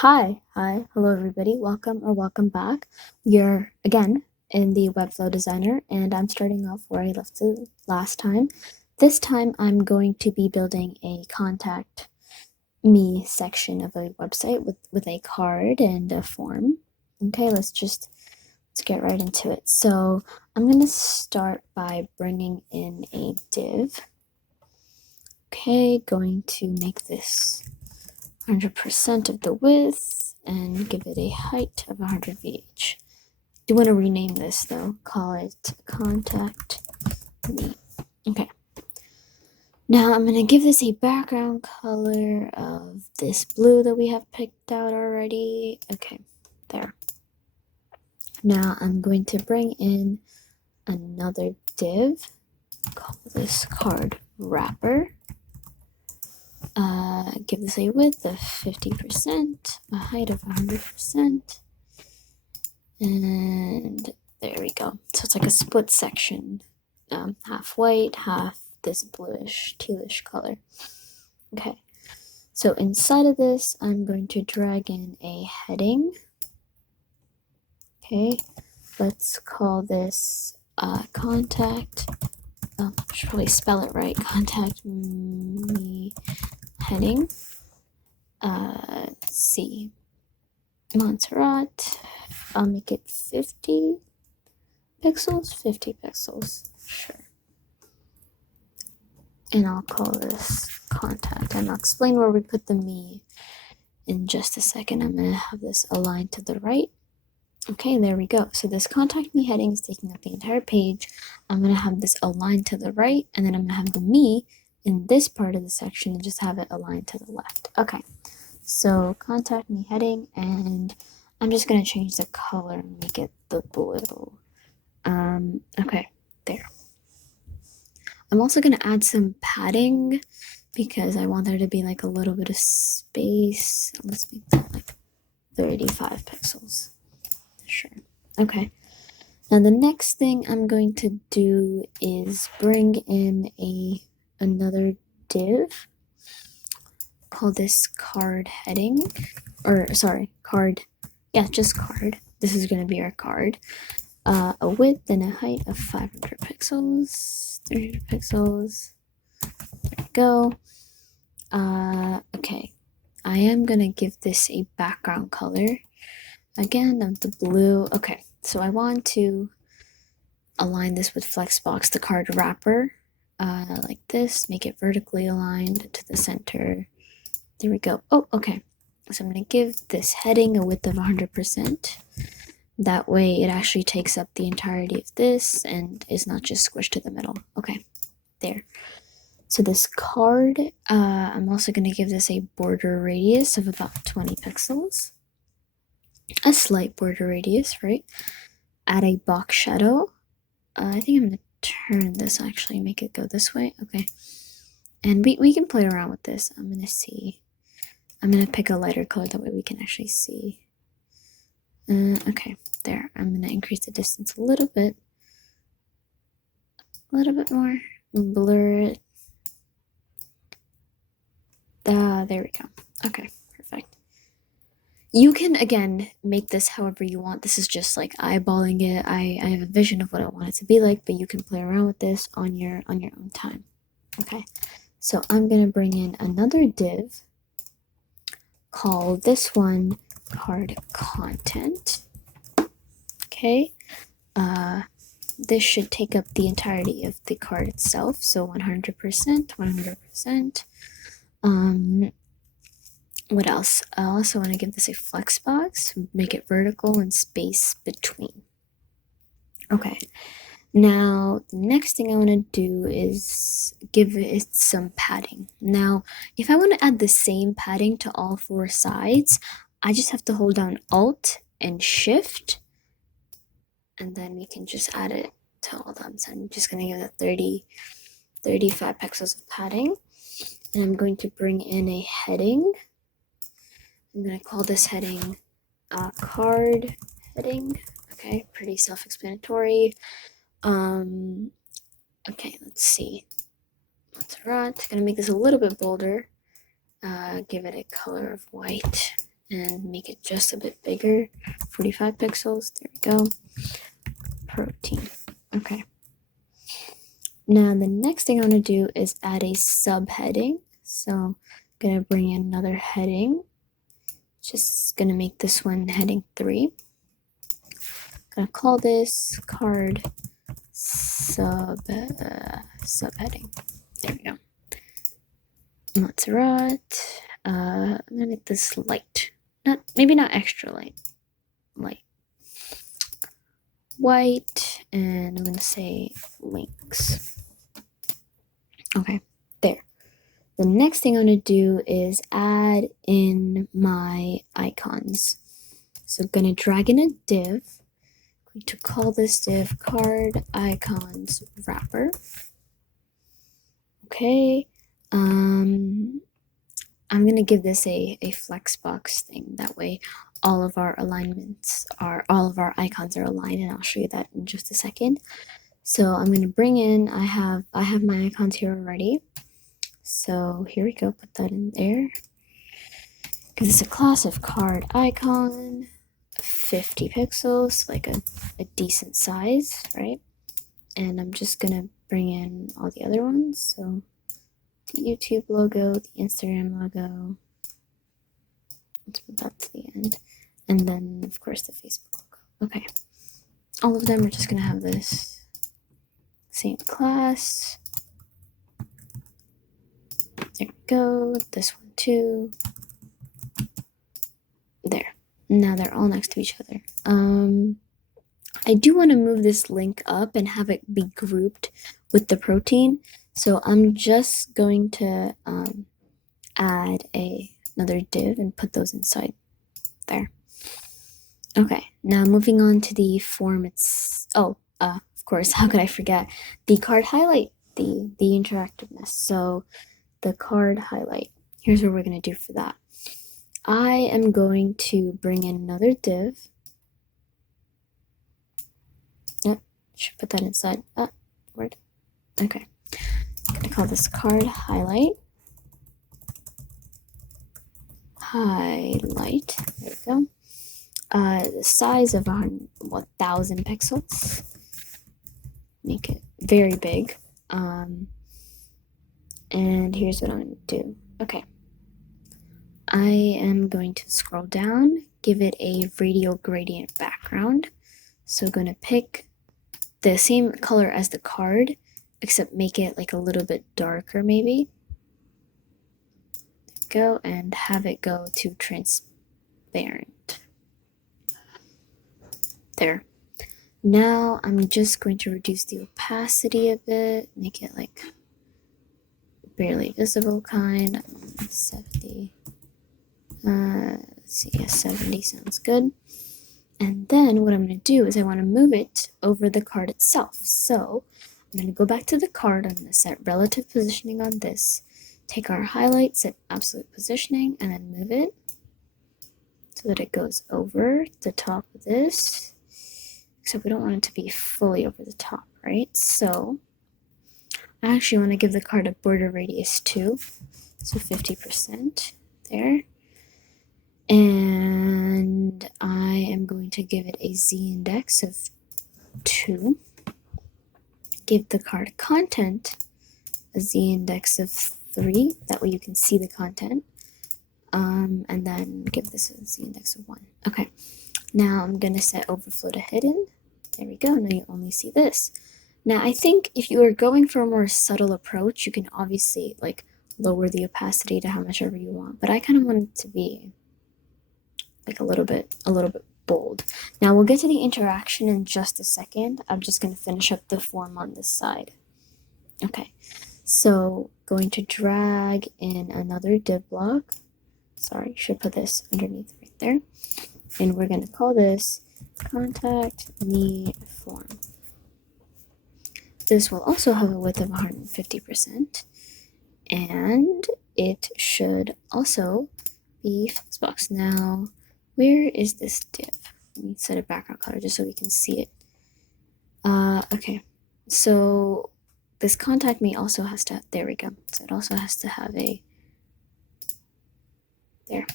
Hello everybody. Welcome back. You're again in the Webflow Designer, and I'm starting off where I left it last time. This time I'm going to be building a contact me section of a website with a card and a form. Okay, let's get right into it. So I'm gonna start by bringing in a div. Okay, going to make this 100% of the width and give it a height of 100 VH. Do want to rename this though, call it contact me. Okay. Now I'm going to give this a background color of this blue that we have picked out already. Okay, there. Now I'm going to bring in another div, call this card wrapper. Give this a width of 50%, a height of 100%, and there we go. So it's like a split section, half white, half this bluish, tealish color. Okay, so inside of this, I'm going to drag in a heading. Okay, let's call this contact. I should probably spell it right. Contact me heading. Let's see. Montserrat. I'll make it 50 pixels. 50 pixels. Sure. And I'll call this contact. And I'll explain where we put the me in just a second. I'm going to have this aligned to the right. Okay, there we go. So this contact me heading is taking up the entire page. I'm going to have this aligned to the right, and then I'm going to have the me in this part of the section and just have it aligned to the left. Okay, so contact me heading, and I'm just going to change the color and make it the blue. Okay, there. I'm also going to add some padding because I want there to be like a little bit of space. Let's make that like 35 pixels. Sure. Okay. Now the next thing I'm going to do is bring in another div. Call this card heading, or sorry, card. Yeah, just card. This is going to be our card. A width and a height of 500 pixels, 300 pixels. There we go. Okay. I am going to give this a background color. Again, of the blue. Okay, so I want to align this with Flexbox, the card wrapper, like this. Make it vertically aligned to the center. There we go. Oh, okay. So I'm going to give this heading a width of 100%. That way it actually takes up the entirety of this and is not just squished to the middle. Okay, there. So this card, I'm also going to give this a border radius of about 20 pixels. A slight border radius, right? Add a box shadow. I think I'm going to turn this, actually, make it go this way. Okay. And we can play around with this. I'm going to see. I'm going to pick a lighter color, that way we can actually see. Okay, there. I'm going to increase the distance a little bit. A little bit more. Blur it. There we go. Okay, perfect. You can, again, make this however you want. This is just like eyeballing it. I have a vision of what I want it to be like, but you can play around with this on your own time. Okay, so I'm going to bring in another div. Call this one card content. Okay, this should take up the entirety of the card itself, so 100%, 100%. What else? I also want to give this a flex box, make it vertical and space between. Okay, now the next thing I want to do is give it some padding. Now, if I want to add the same padding to all four sides, I just have to hold down Alt and Shift, and then we can just add it to all of them. So I'm just going to give it 35 pixels of padding, and I'm going to bring in a heading. I'm going to call this heading card heading. Okay, pretty self-explanatory. Okay, let's see. Montserrat. Gonna make this a little bit bolder. Give it a color of white and make it just a bit bigger, 45 pixels. There we go. Protein. Okay. Now the next thing I want to do is add a subheading. So I'm gonna bring in another heading. Just gonna make this one heading 3. Gonna call this card subheading. There we go. Montserrat. I'm gonna make this light. Maybe not extra light. Light. White, and I'm gonna say links. Okay, there. The next thing I'm gonna do is add in my icons. So I'm gonna drag in a div. I'm going to call this div card icons wrapper. Okay. I'm gonna give this a flexbox thing. That way all of our icons are aligned, and I'll show you that in just a second. So I'm gonna bring in, I have my icons here already. So here we go, put that in there. Give this a class of card icon, 50 pixels, like a decent size, right? And I'm just gonna bring in all the other ones. So the YouTube logo, the Instagram logo. Let's put that to the end. And then, of course, the Facebook logo. Okay. All of them are just going to have this same class. There we go. This one, too. There. Now they're all next to each other. I do want to move this link up and have it be grouped with the protein. So I'm just going to add another div and put those inside there. Okay, now moving on to the form. Of course, how could I forget the card highlight, the interactiveness. So the card highlight, here's what we're going to do for that. I am going to bring in another div. Yep, should put that inside. Word. Okay, I'm going to call this card highlight. Highlight. There we go. The size of 1,000 pixels. Make it very big. And here's what I'm going to do. Okay. I am going to scroll down, give it a radial gradient background. So I'm going to pick the same color as the card, except make it like a little bit darker maybe. Go and have it go to transparent. There. Now I'm just going to reduce the opacity a bit, make it like barely visible kind. 70. Let's see, 70 sounds good. And then what I'm going to do is I want to move it over the card itself. So I'm going to go back to the card. I'm going to set relative positioning on this. Take our highlight, set absolute positioning, and then move it so that it goes over the top of this. Except we don't want it to be fully over the top, right? So I actually want to give the card a border radius too. So 50% there. And I am going to give it a z-index of 2. Give the card content a z-index of 3. That way you can see the content. And then give this a z-index of 1. Okay. Now I'm going to set overflow to hidden. There we go. Now you only see this. Now I think if you are going for a more subtle approach, you can obviously like lower the opacity to how much ever you want. But I kind of want it to be like a little bit bold. Now we'll get to the interaction in just a second. I'm just going to finish up the form on this side. Okay, so going to drag in another div block. Sorry, should put this underneath right there. And we're going to call this contact me form. This will also have a width of 150%. And it should also be flexbox. Now, where is this div? Let me set a background color just so we can see it. Okay, so this contact me also has to have, there we go. So it also has to have a, there.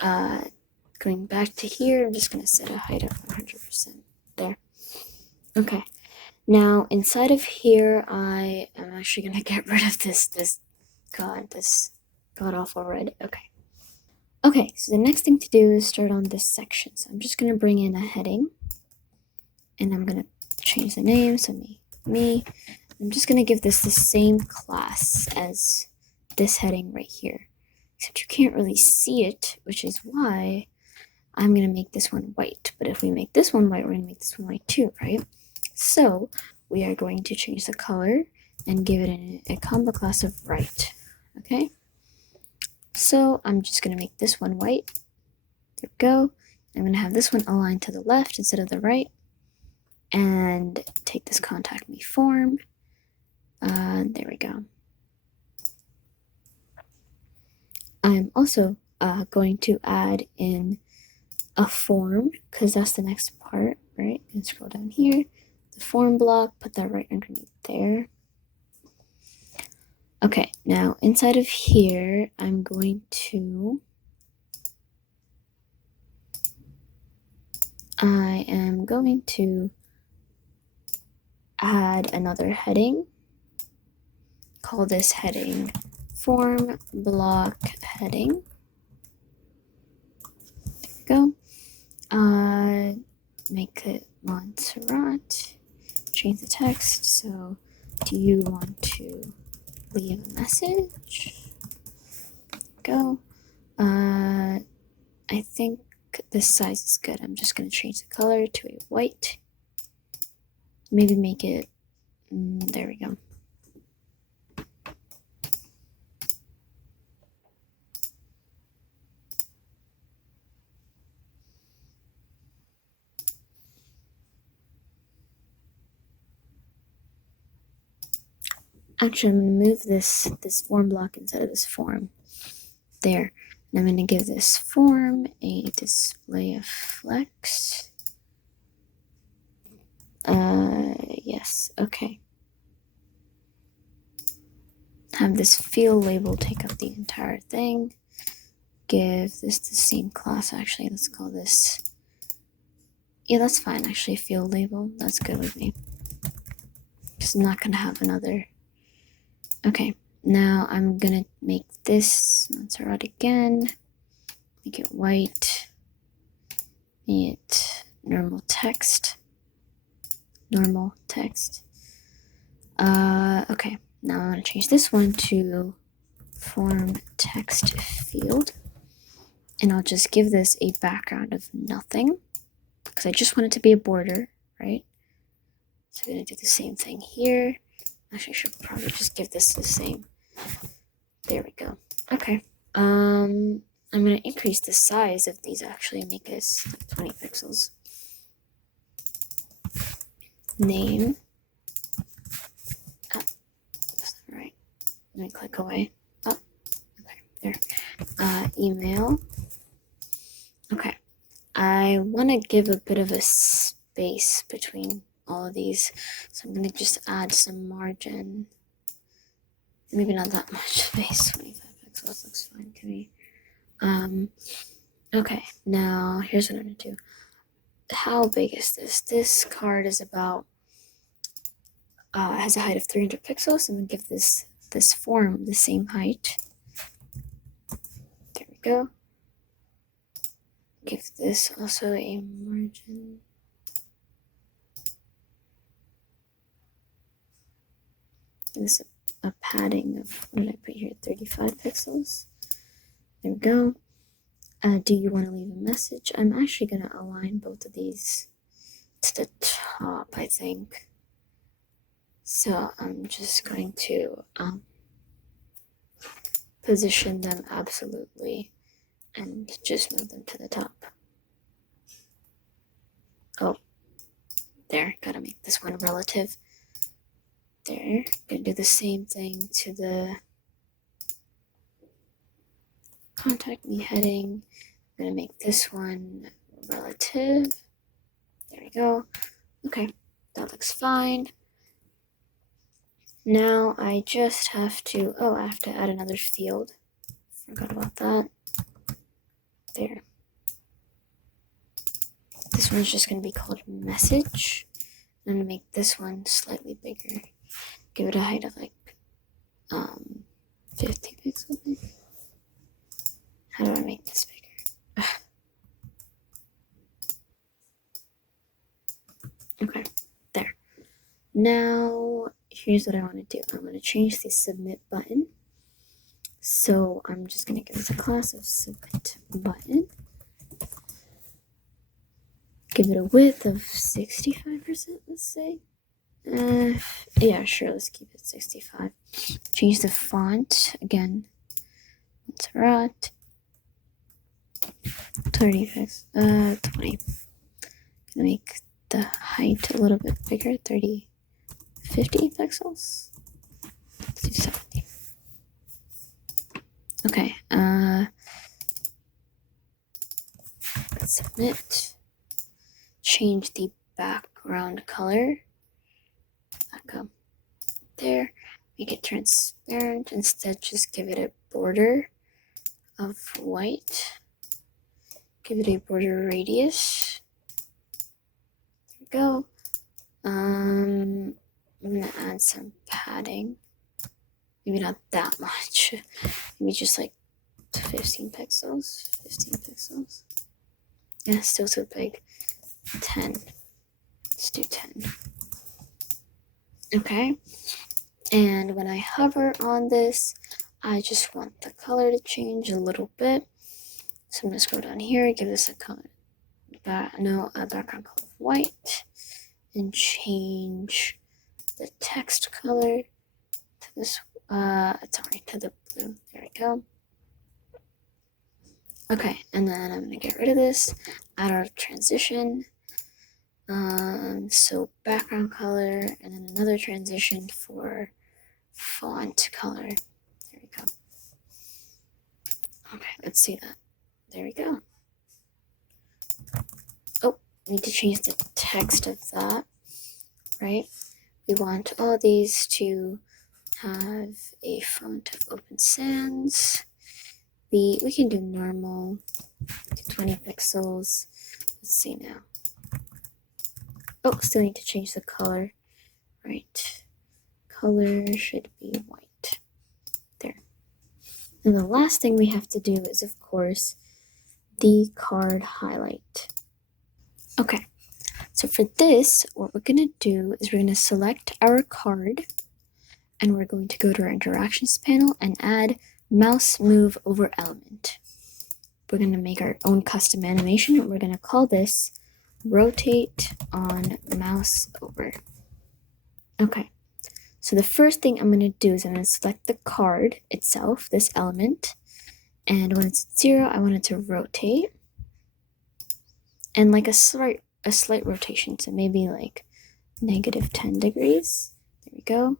Going back to here, I'm just going to set a height of 100%. There. Okay. Now, inside of here, I am actually going to get rid of this god-awful red. Okay. Okay, so the next thing to do is start on this section. So I'm just going to bring in a heading, and I'm going to change the name, so me. I'm just going to give this the same class as this heading right here, except you can't really see it, which is why I'm going to make this one white. But if we make this one white, we're going to make this one white too, right? So we are going to change the color and give it a combo class of right, okay? So I'm just going to make this one white. There we go. I'm going to have this one aligned to the left instead of the right, and take this contact me form. There we go. I'm also going to add in a form, because that's the next part, right? And scroll down here, the form block, put that right underneath there. Okay, now inside of here, I'm going to add another heading. Call this heading form block heading. There we go. Make it Montserrat. Change the text. So, do you want to leave a message? Go. I think this size is good. I'm just going to change the color to a white. Maybe make it, there we go. Actually, I'm going to move this form block instead of this form. There. And I'm going to give this form a display of flex. Yes, okay. Have this field label take up the entire thing. Give this the same class, actually. Let's call this, yeah, that's fine, actually, field label. That's good with me. Just not going to have another. Okay, now I'm going to make this Montserrat again. Make it white. Make it normal text. Okay, now I'm going to change this one to form text field. And I'll just give this a background of nothing, because I just want it to be a border, right? So I'm going to do the same thing here. Actually, I should probably just give this the same. There we go. Okay. I'm going to increase the size of these, actually, make this like 20 pixels. Name. Oh, that's not right. Let me click away. Oh, okay, there. Email. Okay. I want to give a bit of a space between all of these, so I'm going to just add some margin. Maybe not that much space. 25 pixels looks fine to me. Okay, now here's what I'm going to do. How big is this? This card is about, has a height of 300 pixels. So I'm going to give this form the same height. There we go. Give this also a margin. Give this a padding of, what did I put here? 35 pixels. There we go. Do you want to leave a message? I'm actually going to align both of these to the top, I think. So I'm just going to position them absolutely and just move them to the top. Oh, there, gotta make this one relative. There, gonna do the same thing to the contact me heading. I'm gonna make this one relative. There we go. Okay, that looks fine. Now I just have to, I have to add another field. Forgot about that. There. This one's just going to be called message. I'm going to make this one slightly bigger. Give it a height of like 50 pixels. Maybe. How do I make this bigger? Okay, there. Now, here's what I want to do. I'm going to change the submit button. So I'm just going to give this a class of submit button. Give it a width of 65%, let's say. Yeah, sure, let's keep it 65. Change the font again. It's right. 20. Gonna make the height a little bit bigger, 50 pixels. Let's do 70. Okay, submit. Change the background color. Back up there. Make it transparent. Instead, just give it a border of white. Give it a border radius. There we go. I'm gonna add some padding. Maybe not that much. Maybe just like 15 pixels. 15 pixels. Yeah, still too big. 10. Let's do 10. Okay. And when I hover on this, I just want the color to change a little bit. So I'm going to scroll down here, give this a color, background color of white, and change the text color to this, to the blue. There we go. Okay, and then I'm going to get rid of this, add our transition. So background color, and then another transition for font color. There we go. Okay, let's see that. There we go. Oh, I need to change the text of that, right? We want all these to have a font of Open Sans. We can do normal, to 20 pixels. Let's see now. Oh, still need to change the color. Right. Color should be white. There. And the last thing we have to do is, of course, the card highlight. Okay. So for this, what we're going to do is we're going to select our card, and we're going to go to our interactions panel and add mouse move over element. We're going to make our own custom animation, and we're going to call this rotate on mouse over. Okay, so the first thing I'm going to do is I'm going to select the card itself, this element, and when it's 0, I want it to rotate, and like a slight rotation, so maybe like -10 degrees. There we go.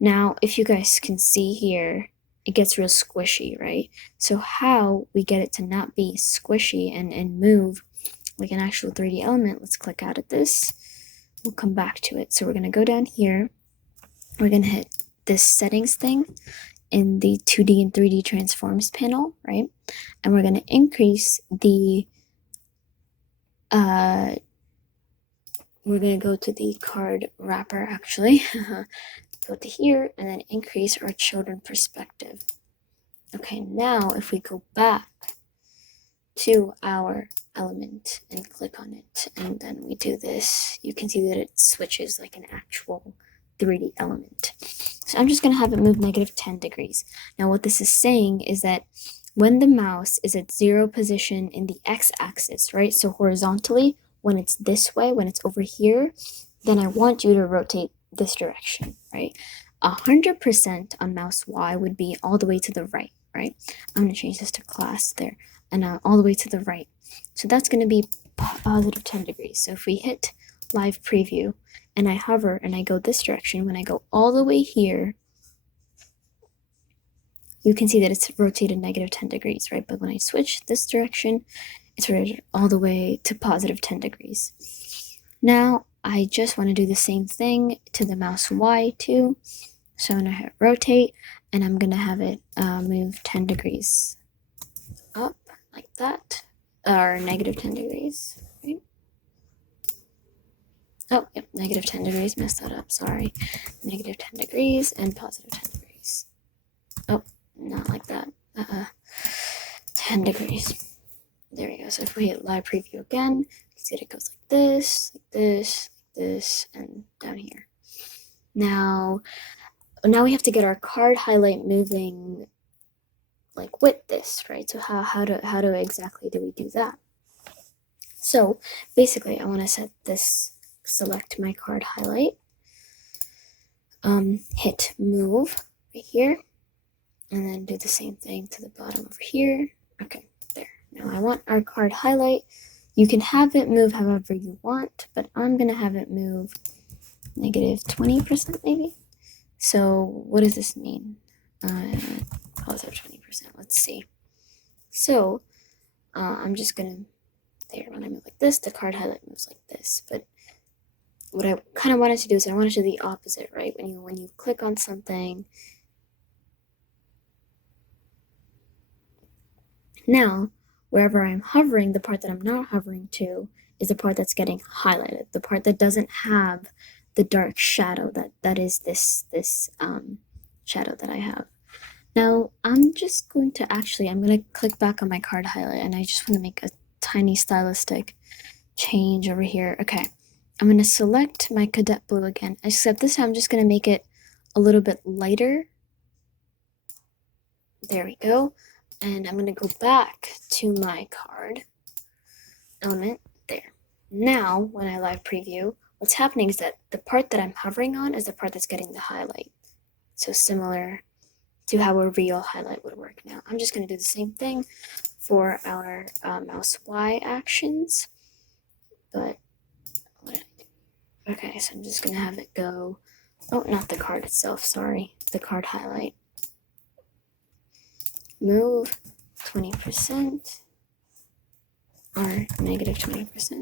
Now, if you guys can see here, it gets real squishy, right? So how we get it to not be squishy and move like an actual 3D element, let's click out of this. We'll come back to it. So we're going to go down here. We're going to hit this settings thing in the 2D and 3D transforms panel, right? And we're going to increase the, we're going to go to the card wrapper, actually. Go to here and then increase our children perspective. Okay, now if we go back to our element and click on it, and then we do this, you can see that it switches like an actual 3D element. So I'm just going to have it move -10 degrees. Now what this is saying is that when the mouse is at 0 position in the x-axis, right, so horizontally, when it's this way, when it's over here, then I want you to rotate this direction, right? 100% on mouse Y would be all the way to the right, right? I'm going to change this to class there, and all the way to the right. So that's going to be +10 degrees. So if we hit live preview and I hover and I go this direction, when I go all the way here, you can see that it's rotated -10 degrees, right? But when I switch this direction, it's rotated all the way to +10 degrees. Now, I just want to do the same thing to the mouse Y too. So I'm going to hit rotate, and I'm going to have it move 10 degrees up. like that, or negative 10 degrees, right? Oh, yep, negative 10 degrees, messed that up, sorry. Negative 10 degrees and positive 10 degrees. Oh, not like that. 10 degrees. There we go. So if we hit live preview again, you can see that it goes like this, like this, like this, and down here. Now we have to get our card highlight moving like with this, right? So how do exactly do we do that? So basically I want to set this, select my card highlight, hit move right here, and then do the same thing to the bottom over here. Okay, there. Now I want our card highlight. You can have it move however you want, but I'm gonna have it move negative 20% maybe. So what does this mean? Positive 20%. Let's see. So I'm just gonna, there, when I move like this, the card highlight moves like this. But what I kind of wanted to do is I wanted to do the opposite, right? When you click on something, now wherever I'm hovering, the part that I'm not hovering to is the part that's getting highlighted, the part that doesn't have the dark shadow that is this shadow that I have. Now I'm just going to I'm going to click back on my card highlight, and I just want to make a tiny stylistic change over here. Okay, I'm going to select my cadet blue again, except this time I'm just going to make it a little bit lighter. There we go. And I'm going to go back to my card element there. Now, when I live preview, what's happening is that the part that I'm hovering on is the part that's getting the highlight. So similar to how a real highlight would work. Now, I'm just going to do the same thing for our mouse Y actions. But, what did I do? Okay, so I'm just going to have it go, oh, not the card itself, sorry, the card highlight. Move 20%. Or negative 20%.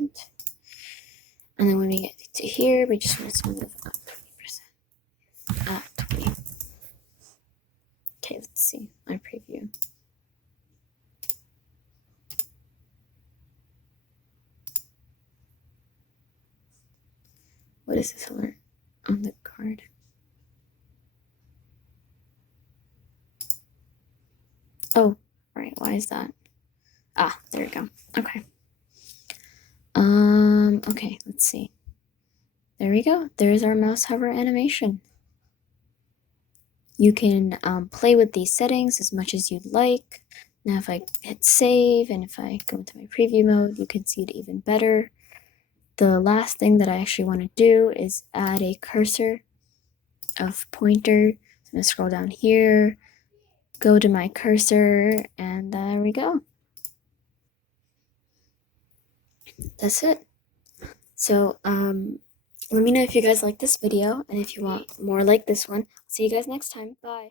And then when we get to here, we just want to move up 20%. Up 20. Okay, let's see my preview. What is this alert on the card? Oh, right, why is that? Ah, there we go. Okay. Okay, let's see. There we go. There's our mouse hover animation. You can play with these settings as much as you'd like. Now if I hit save and if I go into my preview mode, you can see it even better. The last thing that I actually want to do is add a cursor of pointer. I'm going to scroll down here, go to my cursor, and there we go. That's it. So let me know if you guys like this video, and if you want more like this one. See you guys next time. Bye.